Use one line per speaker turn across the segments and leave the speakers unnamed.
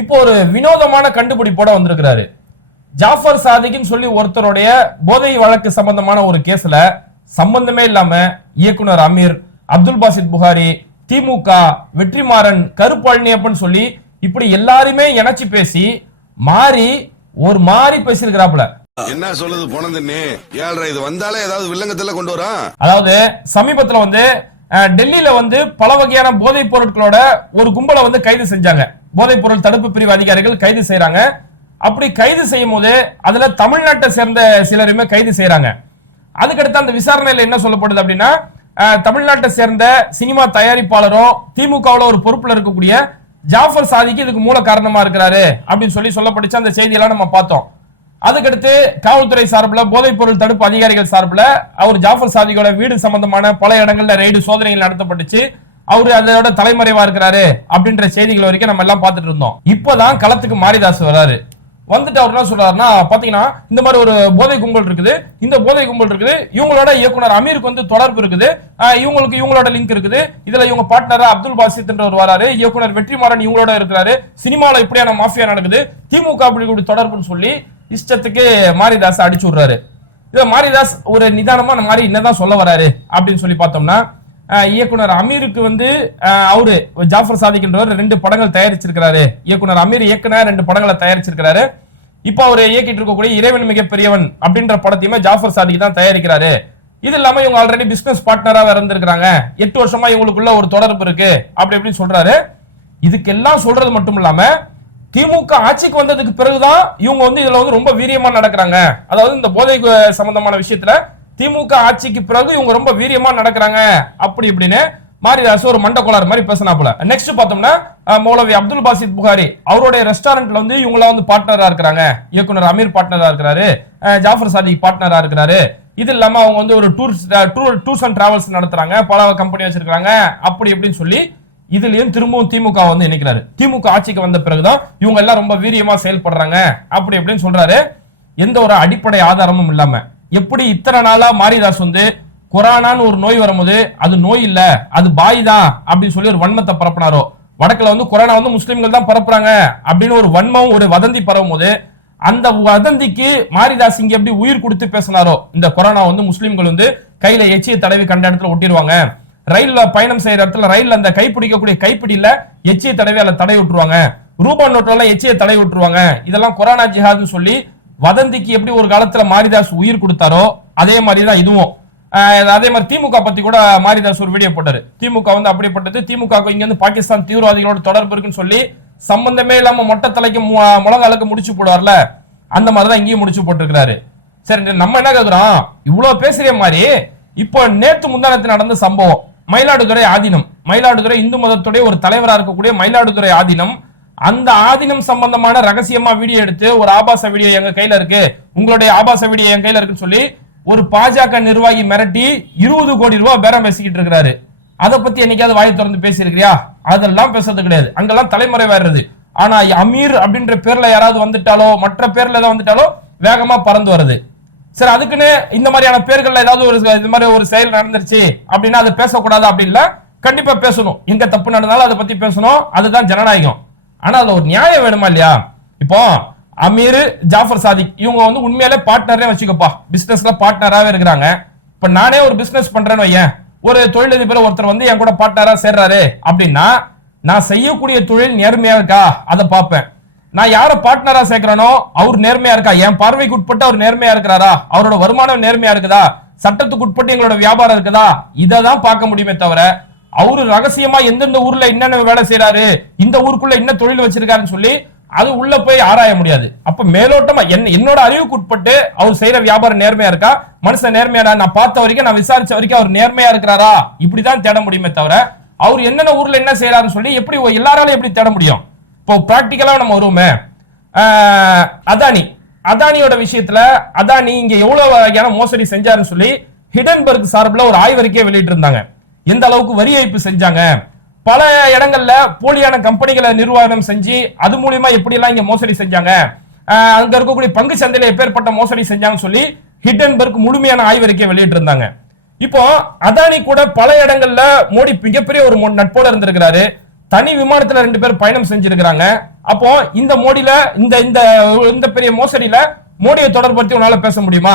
இப்போ ஒரு வினோதமான கண்டுபிடிப்போட வந்திருக்கிறாரு. ஜாஃபர் சாதிக்னு சொல்லி ஒருத்தருடைய போதை வழக்கு சம்பந்தமான ஒரு கேஸ்ல சம்பந்தமே இல்லாம இயக்குனர் அமீர் அப்துல் பாசித் புகாரி திமுக வெற்றிமாறன் கருப்பழனியப்பன் சொல்லி இப்படி எல்லாருமே இணைச்சு பேசி மாறி ஒரு மாறி பேசியிருக்கிறாப்புல.
என்ன சொல்லுது போனதுன்னு ஏழ்ரை இது வந்தாலே ஏதாவது வில்லங்கத்துல கொண்டு வரா?
அதாவது சமீபத்துல வந்து டெல்லியில வந்து பல வகையான போதைப் பொருட்களோட ஒரு கும்பலை வந்து கைது செஞ்சாங்க. போதைப் பொருள் தடுப்பு பிரிவு அதிகாரிகள் கைது செய்யறாங்க அப்படி கைது செய்யும் போது அதுல தமிழ்நாட்டை சேர்ந்த சிலருமே கைது செய்யறாங்க அதுக்கடுத்து அந்த விசாரணையில என்ன சொல்லப்படுது அப்படின்னா தமிழ்நாட்டை சேர்ந்த சினிமா தயாரிப்பாளரும் திமுகவுல ஒரு பொறுப்புல இருக்கக்கூடிய ஜாஃபர் சாதிக்கு இதுக்கு மூல காரணமா இருக்கிறாரு அப்படின்னு சொல்லி சொல்லப்பட்டுச்சு. அந்த செய்தியெல்லாம் நம்ம பார்த்தோம். அதுக்கடுத்து காவல்துறை சார்பில் போதைப் பொருள் தடுப்பு அதிகாரிகள் சார்பில் அவர் ஜாஃபர் சாதியோட வீடு சம்பந்தமான பல இடங்கள்ல ரெய்டு சோதனைகள் நடத்தப்பட்டுச்சு. அவரு அதோட தலைமறைவா இருக்கிறாரு அப்படின்ற செய்திகள் வரைக்கும் நம்ம எல்லாம் பார்த்துட்டு இருந்தோம். இப்பதான் களத்துக்கு மாரிதாஸ் வராரு. வந்துட்டு அவர் என்ன சொல்றாருன்னா பாத்தீங்கன்னா இந்த மாதிரி ஒரு போதை கும்பல் இருக்குது. இந்த போதை கும்பல் இருக்குது. இவங்களோட இயக்குனர் அமீருக்கு வந்து தொடர்பு இருக்குது. இவங்களுக்கு இவங்களோட லிங்க் இருக்குது. இதுல இவங்க பார்ட்னரா அப்துல் பாசித் ஒரு வராரு. இயக்குனர் வெற்றிமாறன் இவங்களோட இருக்கிறாரு. சினிமால இப்படியான மாஃபியா நடக்குது. திமுக அப்படி இப்படி தொடர்புன்னு சொல்லி இஷ்டத்துக்கு மாரிதாஸ் அடிச்சு விடுறாரு. இதை மாரிதாஸ் ஒரு நிதானமா அந்த மாதிரி என்னதான் சொல்ல வராரு அப்படின்னு சொல்லி பார்த்தோம்னா இயக்குனர் அமீருக்கு வந்து அவரு ஜாஃபர் சாதிக்கின்றவர் ரெண்டு படங்கள் தயாரிச்சிருக்கிறாரு. இயக்குனர் அமீர் இயக்குனர் ரெண்டு படங்களை தயாரிச்சிருக்கிறாரு. இப்போ அவர் இயக்கிட்டு இருக்கக்கூடிய இறைவன் மிகப்பெரியவன் அப்படின்ற படத்தையுமே ஜாஃபர் சாதிக் தான் தயாரிக்கிறாரு. இது இல்லாம இவங்க ஆல்ரெடி பிசினஸ் பார்ட்னராக இருந்திருக்கிறாங்க. எட்டு வருஷமா இவங்களுக்குள்ள ஒரு தொடர்பு இருக்கு. அப்படி இப்படின்னு சொல்றாரு. இதுக்கெல்லாம் சொல்றது மட்டும் இல்லாம திமுக ஆட்சிக்கு வந்ததுக்கு பிறகுதான் இவங்க வந்து இதுல வந்து ரொம்ப வீரியமா நடக்கிறாங்க. அதாவது இந்த போதை சம்பந்தமான விஷயத்துல திமுக ஆட்சிக்கு பிறகு இவங்க ரொம்ப வீரியமா நடக்கிறாங்க. அப்படி இப்படின்னு மாரிதாஸ் ஒரு மண்டக்கோளாறு மாதிரி பேசினாப்புல. நெக்ஸ்ட் பார்த்தோம்னா மௌலவி அப்துல் பாசித் புகாரி. அவருடைய ரெஸ்டாரண்ட்ல வந்து இவங்களா வந்து பார்ட்னரா இருக்கிறாங்க. இயக்குனர் அமீர் பார்ட்னரா இருக்கிறாரு. ஜாஃபர் சாதிக் பார்ட்னரா இருக்கிறாரு. இது இல்லாம அவங்க வந்து ஒரு tours tour tours and travels நடத்துறாங்க. பல கம்பெனி வச்சிருக்காங்க அப்படி இப்படின்னு சொல்லி இதுலயும் திரும்பவும் திமுக வந்து இணைக்கிறாரு. திமுக ஆட்சிக்கு வந்த பிறகுதான் இவங்க எல்லாம் ரொம்ப வீரியமா செயல்படுறாங்க. அப்படி இப்படின்னு சொல்றாரு. எந்த ஒரு அடிப்படை ஆதாரமும் இல்லாம. எப்படி இத்தனை நாளா மாரிதாஸ் வந்து கொரோனான்னு ஒரு நோய் வரும்போது அது நோய் இல்ல அது பாய் தான் அப்படின்னு சொல்லி ஒரு வன்மத்தை பரப்புனாரோ? வடக்குல வந்து கொரோனா வந்து முஸ்லீம்கள் தான் பரப்புறாங்க அப்படின்னு ஒரு வன்மம் ஒரு வதந்தி பரவும் போது அந்த வதந்திக்கு மாரிதாஸ் இங்க எப்படி உயிர் கொடுத்து பேசினாரோ? இந்த கொரோனா வந்து முஸ்லீம்கள் வந்து கையில எச்சிய தடவி கண்ட இடத்துல ஒட்டிடுவாங்க ரயில்ல பயணம் செய்யற இடத்துல ரயில்ல அந்த கைப்பிடிக்கக்கூடிய கைப்பிடியில எச்சிய தடவி அதில் தடை விட்டுருவாங்க. ரூபா நோட்டெல்லாம் எச்சியை தடை விட்டுருவாங்க. இதெல்லாம் கொரோனா ஜிஹாதுன்னு சொல்லி வதந்திக்கு எப்படி ஒரு காலத்துல மாரிதாஸ் உயிர் கொடுத்தாரோ அதே மாதிரி தான் இதுவும் அதே மாதிரி திமுக பத்தி கூட மாரிதாஸ் ஒரு வீடியோ போட்டாரு. திமுக வந்து அப்படிப்பட்டது. திமுக இங்க வந்து பாகிஸ்தான் தீவிரவாதிகளோட தொடர்பு இருக்குன்னு சொல்லி சம்பந்தமே இல்லாம மொட்டை தலைக்கு மு- முழங்காலுக்கு முடிச்சு போடுவார்ல அந்த மாதிரி தான் இங்கேயும் முடிச்சு போட்டிருக்கிறாரு. சரி நம்ம என்ன கேக்குறோம்? இவ்வளவு பேசுற மாதிரி இப்போ நேத்து முந்தானத்து நடந்த சம்பவம் மயிலாடுதுறை ஆதீனம். மயிலாடுதுறை இந்து மதத்துடைய ஒரு தலைவராக இருக்கக்கூடிய மயிலாடுதுறை ஆதீனம் அந்த ஆதீனம் சம்பந்தமான ரகசியமா வீடியோ எடுத்து ஒரு ஆபாச வீடியோ எங்க கையில இருக்கு? உங்களுடைய ஆபாச வீடியோ என் கையில இருக்குன்னு சொல்லி ஒரு பாஜக நிர்வாகி மிரட்டி இருபது கோடி ரூபாய் பேரம் பேசிக்கிட்டு இருக்கிறாரு. அதை பத்தி என்னைக்காவது வாய் திறந்து பேசியிருக்கிறியா? அதெல்லாம் பேசுறது கிடையாது. அங்கெல்லாம் தலைமுறை வர்றது ஆனா அமீர் அப்படின்ற பேர்ல யாராவது வந்துட்டாலோ மற்ற பேர்ல ஏதாவது வந்துட்டாலோ வேகமா பறந்து வருது. சரி அதுக்குன்னு இந்த மாதிரியான பேர்கள்ல ஏதாவது ஒரு இது மாதிரி ஒரு செயல் நடந்துருச்சு அப்படின்னா அது பேசக்கூடாது? அப்படி கண்டிப்பா பேசணும். எங்க தப்பு நடந்தாலும் அதை பத்தி பேசணும். அதுதான் ஜனநாயகம். ஆனா அதுல ஒரு நியாயம் வேணுமா இல்லையா? இப்போ அமீர் ஜாஃபர் சாதிக் இவங்க வந்து உண்மையிலே பார்ட்னரே வச்சுக்கப்பா. பிசினஸ்ல பார்ட்னராகவே இருக்கிறாங்க. இப்ப நானே ஒரு பிசினஸ் பண்றேன்னு வையேன். ஒரு தொழிலதிபர் ஒருத்தர் வந்து என் கூட பார்ட்னரா சேர்றாரு அப்படின்னா நான் செய்யக்கூடிய தொழில் நேர்மையா இருக்கா? அதை பார்ப்பேன். நான் யார பார்ட்னரா சேர்க்கிறேனோ அவர் நேர்மையா இருக்கா? என் பார்வைக்கு உட்பட்டு அவர் நேர்மையா இருக்கிறாரா? அவரோட வருமானம் நேர்மையா இருக்குதா? சட்டத்துக்கு உட்பட்டு எங்களோட வியாபாரம் இருக்குதா? இதை தான் பார்க்க முடியுமே தவிர அவரு ரகசியமா எந்தெந்த ஊர்ல என்னென்ன வேலை செய்யறாரு இந்த ஊருக்குள்ள என்ன தொழில் வச்சிருக்காருன்னு சொல்லி அது உள்ள போய் ஆராய முடியாது. அப்ப மேலோட்டமா என்ன என்னோட அறிவுக்கு உட்பட்டு அவர் செய்யற வியாபாரம் நேர்மையா இருக்கா? மனுஷன் நேர்மையா நான் பார்த்த வரைக்கும் நான் விசாரிச்ச வரைக்கும் அவர் நேர்மையா இருக்கிறாரா? இப்படிதான் தேட முடியுமே தவிர அவர் என்னென்ன ஊர்ல என்ன செய்யறாருன்னு சொல்லி எப்படி எல்லாராலும் எப்படி தேட முடியும்? இப்போ பிராக்டிக்கலா நம்ம வருவோமே. அதானி. அதானியோட விஷயத்துல அதானி இங்க எவ்வளவு வகையான மோசடி செஞ்சாருன்னு சொல்லி ஹிடன்பர்க் சார்பில் ஒரு ஆய்வறிக்கையை வெளியிட்டு இருந்தாங்க எந்த அளவுக்கு வரி ஏய்ப்பு செஞ்சாங்க? பல இடங்கள்ல போலியான கம்பெனிகளை நிர்வாகம் செஞ்சு அது மூலியமா எப்படி எல்லாம் இங்க மோசடி செஞ்சாங்க? அங்க இருக்கக்கூடிய பங்கு சந்தையில எப்பேற்பட்ட மோசடி செஞ்சாங்கன்னு சொல்லி ஹிட்டன்பர்க் முழுமையான ஆய்வறிக்கை வெளியிட்டு இருந்தாங்க இப்போ அதானி கூட பல இடங்கள்ல மோடி மிகப்பெரிய ஒரு நட்போட இருந்திருக்கிறாரு. தனி விமானத்துல ரெண்டு பேர் பயணம் செஞ்சிருக்கிறாங்க. அப்போ இந்த மோடியில இந்த இந்த இந்த பெரிய மோசடியில மோடியை தொடர்படுத்தி உன்னால பேச முடியுமா?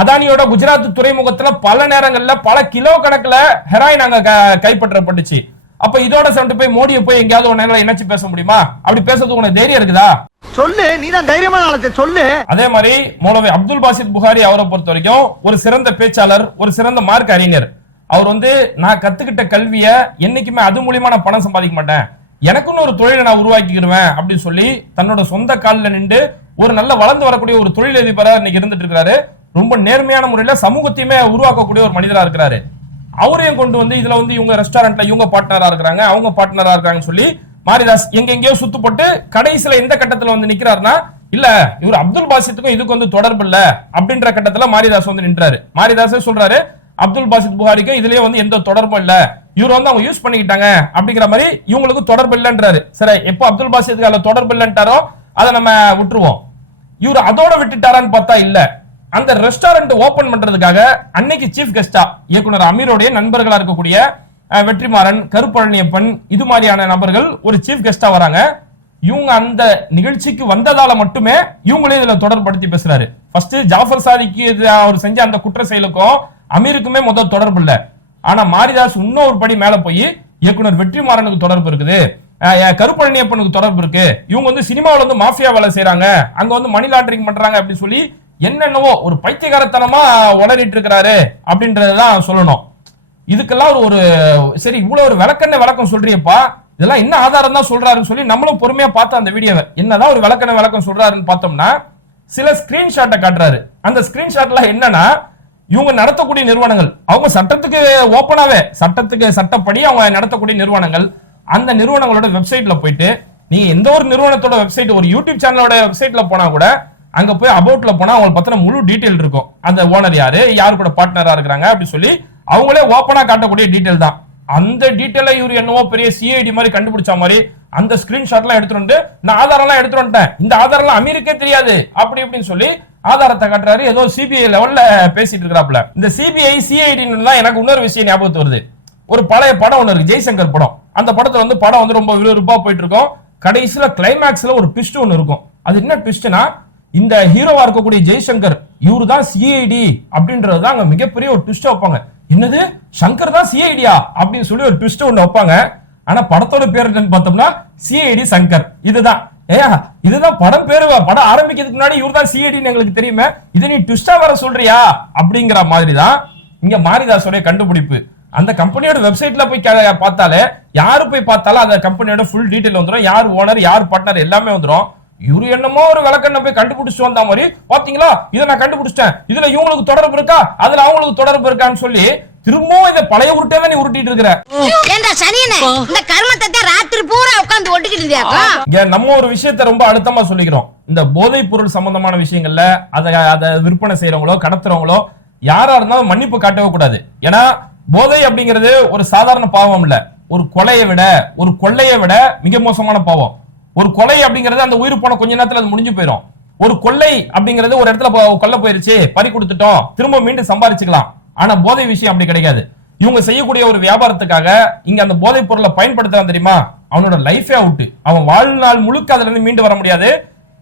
அதானியோட குஜராத் துறைமுகத்துல பல நேரங்கள்ல பல கிலோ கணக்குல ஹெராயின் அங்க கைப்பற்றப்பட்டுச்சு. அப்ப இதோட சேர்ந்து போய் மோடியை போய் எங்கேயாவது ஒரு நேரம் இணைச்சு பேச முடியுமா? அப்படி பேசுறதுக்கு உனக்கு தைரியம் இருக்குதா?
சொல்லு நீ தான் தைரியமான சொல்லு.
அதே மாதிரி மௌலவி அப்துல் பாசித் புகாரி அவரை பொறுத்த வரைக்கும் ஒரு சிறந்த பேச்சாளர் ஒரு சிறந்த மார்க் அறிஞர். அவர் வந்து நான் கத்துக்கிட்ட கல்விய என்னைக்குமே அது மூலியமா நான் பணம் சம்பாதிக்க மாட்டேன். எனக்குன்னு ஒரு தொழிலை நான் உருவாக்கிக்கிருவேன் அப்படின்னு சொல்லி தன்னோட சொந்த காலில் நின்று ஒரு நல்ல வளர்ந்து வரக்கூடிய ஒரு தொழிலதிபரா இன்னைக்கு இருந்துட்டு இருக்கிறாரு. ரொம்ப நேர்மையான முறையில சமூகத்தையுமே உருவாக்கக்கூடிய ஒரு மனிதரா இருக்கிறாரு. அவரையும் கொண்டு வந்து இதுல வந்து இவங்க ரெஸ்டாரண்ட்ல இவங்க பார்ட்னரா இருக்கிறாங்க அவங்க பார்ட்னரா இருக்காங்கன்னு சொல்லி மாரிதாஸ் எங்க எங்கேயோ சுத்து கடைசியில எந்த கட்டத்துல வந்து நிக்கிறாருன்னா இல்ல இவர் அப்துல் பாசித்துக்கும் இதுக்கு வந்து தொடர்பு இல்ல அப்படின்ற கட்டத்துல மாரிதாஸ் வந்து நின்றாரு. மாரிதாஸே சொல்றாரு அப்துல் பாசித் புகாரிக்கும் இதுலயே வந்து எந்த தொடர்பும் இல்ல. இவர் வந்து அவங்க யூஸ் பண்ணிக்கிட்டாங்க அப்படிங்கிற மாதிரி இவங்களுக்கு தொடர்பு இல்லைன்றாரு. சரி எப்போ அப்துல் பாசித்துக்கு அதுல தொடர்பு இல்லைன்ட்டாரோ அதை நம்ம விட்டுருவோம். இவர் அதோட விட்டுட்டாரான்னு பார்த்தா இல்ல. அந்த ரெஸ்டாரண்ட் ஓபன் பண்றதுக்காக அன்னைக்கு சீஃப் கெஸ்டா இயக்குனர் அமீரோடைய நண்பர்களா இருக்கக்கூடிய வெற்றிமாறன் கருப்பழனியப்பன் இது மாதிரியான நபர்கள் ஒரு சீஃப் கெஸ்டா வராங்க. இவங்க அந்த நிகழ்ச்சிக்கு வந்ததால மட்டுமே இவங்களே இதுல தொடர்படுத்தி பேசுறாரு. ஃபர்ஸ்ட் ஜாஃபர் சாதிக்கு அவர் செஞ்ச அந்த குற்ற செயலுக்கும் அமீருக்குமே முதல் தொடர்பு இல்ல. ஆனா மாரிதாஸ் இன்னொரு படி மேல போய் இயக்குனர் வெற்றிமாறனுக்கு தொடர்பு இருக்குது. கருப்பழனியப்பனுக்கு தொடர்பு இருக்கு. இவங்க வந்து சினிமாவில் வந்து மாஃபியா வேலை செய்யறாங்க அங்க வந்து மணி லாண்டரிங் பண்றாங்க அப்படின்னு சொல்லி என்னென்னவோ ஒரு பைத்தியகாரத்தனமா உளறிட்டு இருக்கிறாரு அப்படின்றதுதான் சொல்லணும். இதுக்கெல்லாம் ஒரு ஒரு சரி இவ்வளவு ஒரு விளக்கண்ண விளக்கம் சொல்றியப்பா. இதெல்லாம் என்ன ஆதாரம் தான் சொல்றாருன்னு சொல்லி நம்மளும் பொறுமையா பார்த்தோம் அந்த வீடியோவை. என்னதான் ஒரு விளக்கண விளக்கம் சொல்றாருன்னு பார்த்தோம்னா சில ஸ்கிரீன்ஷாட்டை காட்டுறாரு. அந்த ஸ்கிரீன்ஷாட்ல என்னன்னா இவங்க நடத்தக்கூடிய நிறுவனங்கள் அவங்க சட்டத்துக்கு ஓப்பனாவே சட்டத்துக்கு சட்டப்படி அவங்க நடத்தக்கூடிய நிறுவனங்கள் அந்த நிறுவனங்களோட வெப்சைட்ல போயிட்டு நீங்க எந்த ஒரு நிறுவனத்தோட வெப்சைட் ஒரு யூடியூப் சேனலோட வெப்சைட்ல போனா கூட அங்க போய் அபவுட்ல போனா அவங்க பத்தின முழு டீட்டெயில் இருக்கும். அந்த ஓனர் யாரு யார் கூட பார்ட்னரா இருக்கிறாங்க அப்படின்னு சொல்லி அவங்களே ஓப்பனா காட்டக்கூடிய டீட்டெயில் தான். அந்த டீட்டெயில இவர் என்னவோ பெரிய சிஐடி மாதிரி கண்டுபிடிச்ச மாதிரி அந்த ஸ்கிரீன்ஷாட்லாம் எடுத்துட்டு வந்து நான் ஆதாரம்லாம் எடுத்துட்டு வந்துட்டேன். இந்த ஆதாரம்லாம் அமெரிக்கே தெரியாது. அப்படி இப்படின்னு சொல்லி ஆதாரத்தை காட்டுறாரு. ஏதோ சிபிஐ லெவல்ல பேசிட்டு இருக்கிறாப்ல இந்த சிபிஐ சிஐடின்னு தான் எனக்கு இன்னொரு விஷயம் ஞாபகத்து வருது. ஒரு பழைய படம் ஒன்று இருக்கு ஜெய்சங்கர் படம். அந்த படத்துல வந்து படம் வந்து ரொம்ப விறுவிறுப்பா போயிட்டு இருக்கும். கடைசியில கிளைமேக்ஸ்ல ஒரு ட்விஸ்ட் ஒன்று இருக்கும். அது என்ன ட்விஸ்ட்னா இந்த ஹீரோவா இருக்கக்கூடிய ஜெய்சங்கர் இவரு தான் சிஐடி அப்படின்றது தான் அங்க மிகப்பெரிய ஒரு ட்விஸ்ட் வைப்பாங்க. என்னது? சங்கர் தான் சிஐடியா அப்படின்னு சொல்லி ஒரு ட்விஸ்ட் ஒன்று வைப்பாங்க. ஆனா படத்தோட பேர் என்னன்னு பார்த்தோம்னா சிஐடி சங்கர். இதுதான். ஏயா இதுதான் படம் பேரு. படம் ஆரம்பிக்கிறதுக்கு முன்னாடி இவர் தான் சிஐடின்னு எங்களுக்கு தெரியுமே. இதை நீ ட்விஸ்டா வர சொல்றியா? அப்படிங்கிற மாதிரி தான் இங்க மாரிதாசோடைய கண்டுபிடிப்பு. அந்த கம்பெனியோட வெப்சைட்ல போய் பார்த்தாலே யாரு போய் பார்த்தாலும் அந்த கம்பெனியோட ஃபுல் டீடைல் வந்துடும் யார் ஓனர் யார் பார்ட்னர் எல்லாமே வந்துடும் இவரு என்னமோ ஒரு விளக்கண்ண போய் கண்டுபிடிச்சிட்டு வந்த மாதிரி பாத்தீங்களா? இதை நான் கண்டுபிடிச்சிட்டேன். இதுல இவங்களுக்கு தொடர்பு இருக்கா? அதுல அவங்களுக்கு தொடர்பு இருக்கான்னு சொல்லி திரும்பவும் இந்த பழைய உருட்டே தான் நீ உருட்டிட்டு இருக்கிற.
ஏண்டா சனியனே? இந்த கர்மத்தை ராத்திரி பூரா உட்கார்ந்து ஒட்டிக்கிட்டு
நம்ம ஒரு விஷயத்த ரொம்ப அழுத்தமா சொல்லிக்கிறோம். இந்த போதைப் பொருள் சம்பந்தமான விஷயங்கள்ல அதை அதை விற்பனை செய்யறவங்களோ கடத்துறவங்களோ யாரா இருந்தாலும் மன்னிப்பு காட்டவே கூடாது. ஏன்னா போதை அப்படிங்கிறது ஒரு சாதாரண பாவம் இல்ல. ஒரு கொலையை விட ஒரு கொள்ளையை விட மிக மோசமான பாவம். ஒரு கொலை அப்படிங்கிறது அந்த உயிர் போன கொஞ்ச நேரத்துல அது முடிஞ்சு போயிடும் ஒரு கொள்ளை அப்படிங்கிறது ஒரு இடத்துல கொல்ல போயிருச்சு பறி கொடுத்துட்டோம் திரும்ப மீண்டும் சம்பாரிச்சுக்கலாம். ஆனா போதை விஷயம் அப்படி கிடையாது இவங்க செய்யக்கூடிய ஒரு வியாபாரத்துக்காக இங்க அந்த போதைப் பொருளை பயன்படுத்துறான் தெரியுமா? அவனோட லைஃபே அவுட்டு அவன் வாழ்நாள் முழுக்க அதுல இருந்து மீண்டு வர முடியாது.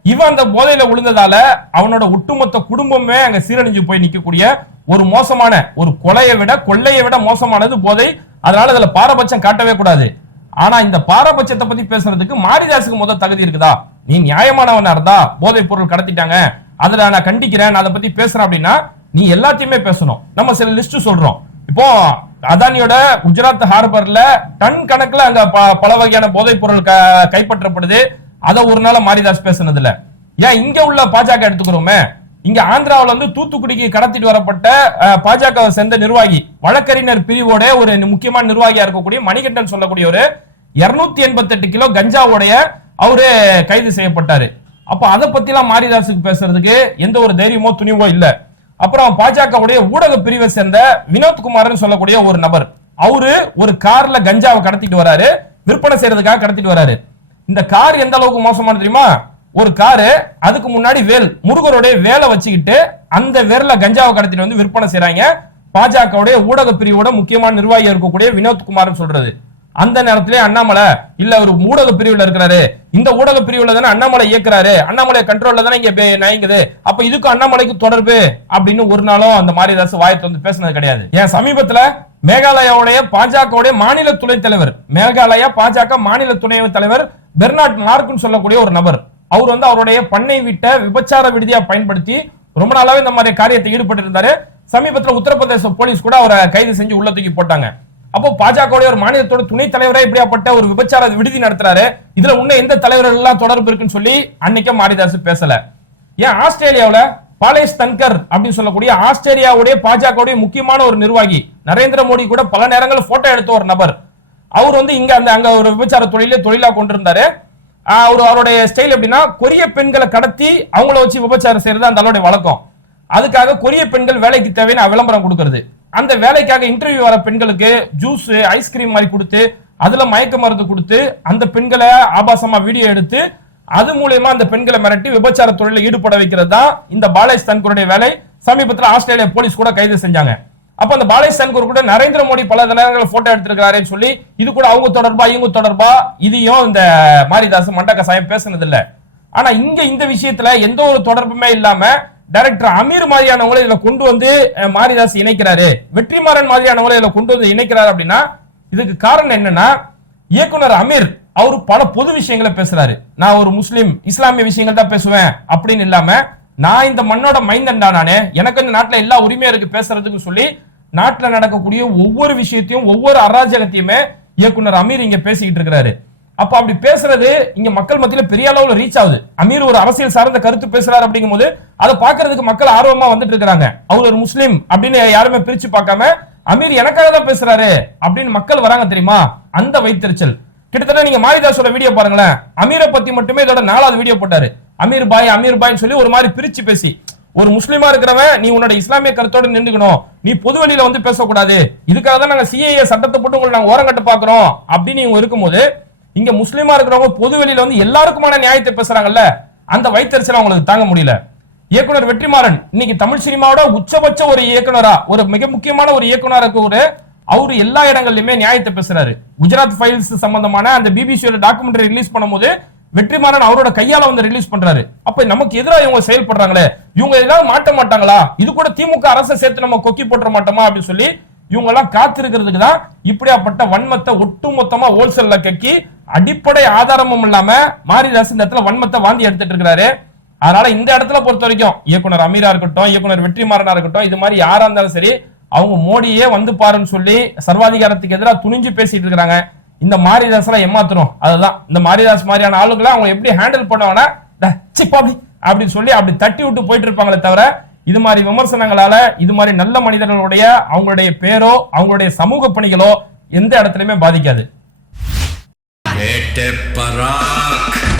இவன் அந்த போதையில விழுந்ததால அவனோட ஒட்டுமொத்த குடும்பமே அங்க சீரழிஞ்சு போய் நிக்கக்கூடிய ஒரு மோசமான ஒரு கொலையை விட கொள்ளையை விட மோசமானது போதை. அதனால அதுல பாரபட்சம் காட்டவே கூடாது. ஆனா இந்த பாரபட்சத்தை பத்தி பேசுறதுக்கு மாரிதாசுக்கு முதல் தகுதி இருக்குதா? நீ நியாயமானவனா இருந்தா போதைப் பொருள் கடத்திட்டாங்க அதுல நான் கண்டிக்கிறேன் நான் அதை பத்தி பேசுறேன் அப்படின்னா நீ எல்லாத்தையுமே பேசணும். நம்ம சில லிஸ்ட் சொல்றோம். இப்போ அதானியோட குஜராத் ஹார்பர்ல டன் கணக்குல அங்க ப- பல வகையான போதைப் பொருள் க- கைப்பற்றப்படுது. அதை ஒரு நாள் மாரிதாஸ் பேசுனதுல ஏன் இங்க உள்ள பாஜக எடுத்துக்கிறோமே? இங்க ஆந்திராவில வந்து தூத்துக்குடிக்கு கடத்திட்டு வரப்பட்ட பாஜகவை சேர்ந்த நிர்வாகி வழக்கறிஞர் பிரிவோட ஒரு முக்கியமான நிர்வாகியா இருக்கக்கூடிய மணிகண்டன் சொல்லக்கூடிய ஒரு இருநூத்தி எண்பத்தி எட்டு கிலோ கஞ்சாவோடைய அவரு கைது செய்யப்பட்டாரு. அப்ப அதை பத்தி எல்லாம் மாரிதாசுக்கு பேசுறதுக்கு எந்த ஒரு தைரியமோ துணிவோ இல்ல. அப்புறம் பாஜகவுடைய ஊடக பிரிவை சேர்ந்த வினோத்குமார்னு சொல்லக்கூடிய ஒரு நபர் அவரு ஒரு கார்ல கஞ்சாவை கடத்திட்டு வராரு விற்பனை செய்யறதுக்காக கடத்திட்டு வராரு. இந்த கார் எந்த அளவுக்கு மோசமானது தெரியுமா? ஒரு காரு அதுக்கு முன்னாடி வேல் முருகருடைய வேலை வச்சுக்கிட்டு அந்த வேர்ல கஞ்சாவை கடத்திட்டு வந்து விற்பனை செய்யறாங்க பாஜகவுடைய ஊடக பிரிவோட முக்கியமான நிர்வாகி இருக்கக்கூடிய வினோத்குமார் சொல்றது. அந்த நேரத்திலே அண்ணாமலை இல்ல ஒரு ஊடக பிரிவுல இருக்கிறாரு. இந்த ஊடக பிரிவுல தானே அண்ணாமலை இயக்குறாரு. அண்ணாமலை கண்ட்ரோல்ல தானே இங்க நயங்குது. அப்ப இதுக்கும் அண்ணாமலைக்கு தொடர்பு அப்படின்னு ஒரு நாளும் அந்த மாரிதாஸ் வாயத்தை வந்து பேசினது கிடையாது. ஏன் சமீபத்துல மேகாலயாவுடைய பாஜகவுடைய மாநில துணைத் தலைவர் மேகாலயா பாஜக மாநில துணை தலைவர் பெர்னாட் நார்க்குன்னு சொல்லக்கூடிய ஒரு நபர் அவர் வந்து அவருடைய பண்ணை வீட்டை விபச்சார விடுதியா பயன்படுத்தி ரொம்ப நாளாவே இந்த மாதிரி காரியத்தை ஈடுபட்டு இருந்தாரு சமீபத்தில் உத்தரப்பிரதேச போலீஸ் கூட அவரை கைது செஞ்சு உள்ள தூக்கி போட்டாங்க. அப்போ பாஜகவுடைய ஒரு மாநிலத்தோட துணை தலைவரே இப்படியாப்பட்ட ஒரு விபச்சார விடுதி நடத்துறாரு. இதுல உன்ன எந்த தலைவர்கள் எல்லாம் தொடர்பு இருக்குன்னு சொல்லி அன்னைக்கே மாரிதாஸ் பேசல. ஏன் ஆஸ்திரேலியாவில பாலேஷ் தன்கர் அப்படின்னு சொல்லக்கூடிய ஆஸ்திரேலியாவுடைய பாஜகவுடைய முக்கியமான ஒரு நிர்வாகி நரேந்திர மோடி கூட பல நேரங்கள் போட்டோ எடுத்த ஒரு நபர். அவர் வந்து இங்க அந்த அங்க ஒரு விபச்சார தொழிலே தொழிலா கொண்டிருந்தாரு. அவர் அவருடைய ஸ்டைல் எப்படின்னா கொரிய பெண்களை கடத்தி அவங்கள வச்சு விபச்சாரம் செய்யறது அந்த அளவுடைய வழக்கம். அதுக்காக கொரிய பெண்கள் வேலைக்கு தேவையான விளம்பரம் கொடுக்கறது. அந்த வேலைக்காக இன்டர்வியூ வர பெண்களுக்கு ஜூஸ் ஐஸ்கிரீம் மாதிரி கொடுத்து அதுல மயக்க மருந்து கொடுத்து அந்த பெண்களை ஆபாசமா வீடியோ எடுத்து அது மூலியமா அந்த பெண்களை மிரட்டி விபச்சார தொழிலில் ஈடுபட வைக்கிறது தான் இந்த பாலேஷ் தன்கருடைய வேலை. சமீபத்தில் ஆஸ்திரேலியா போலீஸ் கூட கைது செஞ்சாங்க. அப்ப அந்த பாலேஷ் கூட நரேந்திர மோடி பல நேரங்களில் போட்டோ எடுத்திருக்காருன்னு சொல்லி இது கூட அவங்க தொடர்பா இவங்க தொடர்பா இதையும் இந்த மாரிதாஸ் மண்ட கசாயம் பேசுனது இல்ல ஆனா இங்க இந்த விஷயத்துல எந்த ஒரு தொடர்புமே இல்லாம டைரக்டர் அமீர் மாதிரியானவங்களை இதுல கொண்டு வந்து மாரிதாஸ் இணைக்கிறாரு. வெற்றிமாறன் மாதிரியானவங்களை இதுல கொண்டு வந்து இணைக்கிறாரு அப்படின்னா இதுக்கு காரணம் என்னன்னா இயக்குனர் அமீர் அவர் பல பொது விஷயங்களை பேசுறாரு. நான் ஒரு முஸ்லீம் இஸ்லாமிய விஷயங்கள் தான் பேசுவேன் அப்படின்னு இல்லாம நான் இந்த மண்ணோட மைந்தன்டா நானே. எனக்கு இந்த நாட்டில் எல்லா உரிமையும் இருக்கு பேசுறதுக்கு சொல்லி நாட்டில் நடக்கக்கூடிய ஒவ்வொரு விஷயத்தையும் ஒவ்வொரு அராஜகத்தையுமே இயக்குனர் அமீர் இங்க பேசிக்கிட்டு இருக்கிறாரு. அப்ப அப்படி பேசுறது இங்க மக்கள் மத்தியில பெரிய அளவுல ரீச் ஆகுது. அமீர் ஒரு அரசியல் சார்ந்த கருத்து பேசுறாரு அப்படிங்கும் போது அதை பாக்குறதுக்கு மக்கள் ஆர்வமா வந்துட்டு இருக்கிறாங்க. அவர் ஒரு முஸ்லீம் அப்படின்னு யாருமே பிரிச்சு பார்க்காம அமீர் எனக்காக தான் பேசுறாரு அப்படின்னு மக்கள் வராங்க தெரியுமா? அந்த வைத்தறிச்சல். கிட்டத்தட்ட நீங்க மாரிதாஸோட வீடியோ பாருங்களேன். அமீரை பத்தி மட்டுமே இதோட நாலாவது வீடியோ போட்டாரு. அமீர் பாய் அமீர் பாய்னு சொல்லி ஒரு மாதிரி பிரிச்சு பேசி ஒரு முஸ்லீமா இருக்கிறவன் நீ உன்னோட இஸ்லாமிய கருத்தோட நின்றுக்கணும். நீ பொது வழியில வந்து பேசக்கூடாது. இதுக்காக தான் நாங்க சிஏஏ சட்டத்தை போட்டு உங்களை நாங்க ஓரங்கட்டு பாக்குறோம். அப்படின்னு இவங்க இருக்கும்போது இங்க முஸ்லீமா இருக்கிறவங்க பொது வெளியில வந்து எல்லாருக்குமான நியாயத்தை பேசுறாங்கல்ல அந்த வைத்தறிச்சல் அவங்களுக்கு தாங்க முடியல. இயக்குனர் வெற்றிமாறன் இன்னைக்கு தமிழ் சினிமாவோட உச்சபட்ச ஒரு இயக்குனரா ஒரு மிக முக்கியமான ஒரு இயக்குனரா ஒரு அவரு எல்லா இடங்கள்லயுமே நியாயத்தை பேசுறாரு. குஜராத் ஃபைல்ஸ் சம்பந்தமான அந்த பிபிசியோட டாக்குமெண்ட்ரி ரிலீஸ் பண்ணும்போது வெற்றிமாறன் அவரோட கையால வந்து ரிலீஸ் பண்றாரு. அப்ப நமக்கு எதிராக இவங்க செயல்படுறாங்களே? இவங்க ஏதாவது மாட்ட மாட்டாங்களா? இது கூட திமுக அரசை சேர்த்து நம்ம கொக்கி போட்டுற மாட்டோமா அப்படின்னு சொல்லி இவங்க எல்லாம் காத்திருக்கிறதுக்கு தான் இப்படியாப்பட்ட வன்மத்தை ஒட்டுமொத்தமா ஹோல்சேல்ல கக்கி அடிப்படை ஆதாரமும் இல்லாம மாரிதாஸ் இந்த இடத்துல வன்மத்தை வாந்தி எடுத்துட்டு இருக்கிறாரு. அதனால இந்த இடத்துல பொறுத்த வரைக்கும் இயக்குனர் அமீரா இருக்கட்டும் இயக்குனர் வெற்றிமாறனா இருக்கட்டும் இது மாதிரி யாரா இருந்தாலும் சரி அவங்க மோடியே வந்து பாருன்னு சொல்லி சர்வாதிகாரத்துக்கு எதிராக துணிஞ்சு பேசிட்டு இருக்கிறாங்க. இந்த மாரிதாஸ் எல்லாம் ஏமாத்துறோம் அதுதான். இந்த மாரிதாஸ் மாதிரியான ஆளுங்களை அவங்க எப்படி ஹேண்டில் பண்ணுவாங்கன்னா அப்படின்னு சொல்லி அப்படி தட்டி விட்டு போயிட்டு இருப்பாங்களே தவிர இது மாதிரி விமர்சனங்களால இது மாதிரி நல்ல மனிதர்களுடைய அவங்களுடைய பேரோ அவங்களுடைய சமூக பணிகளோ எந்த இடத்துலயுமே பாதிக்காது.
பராக்.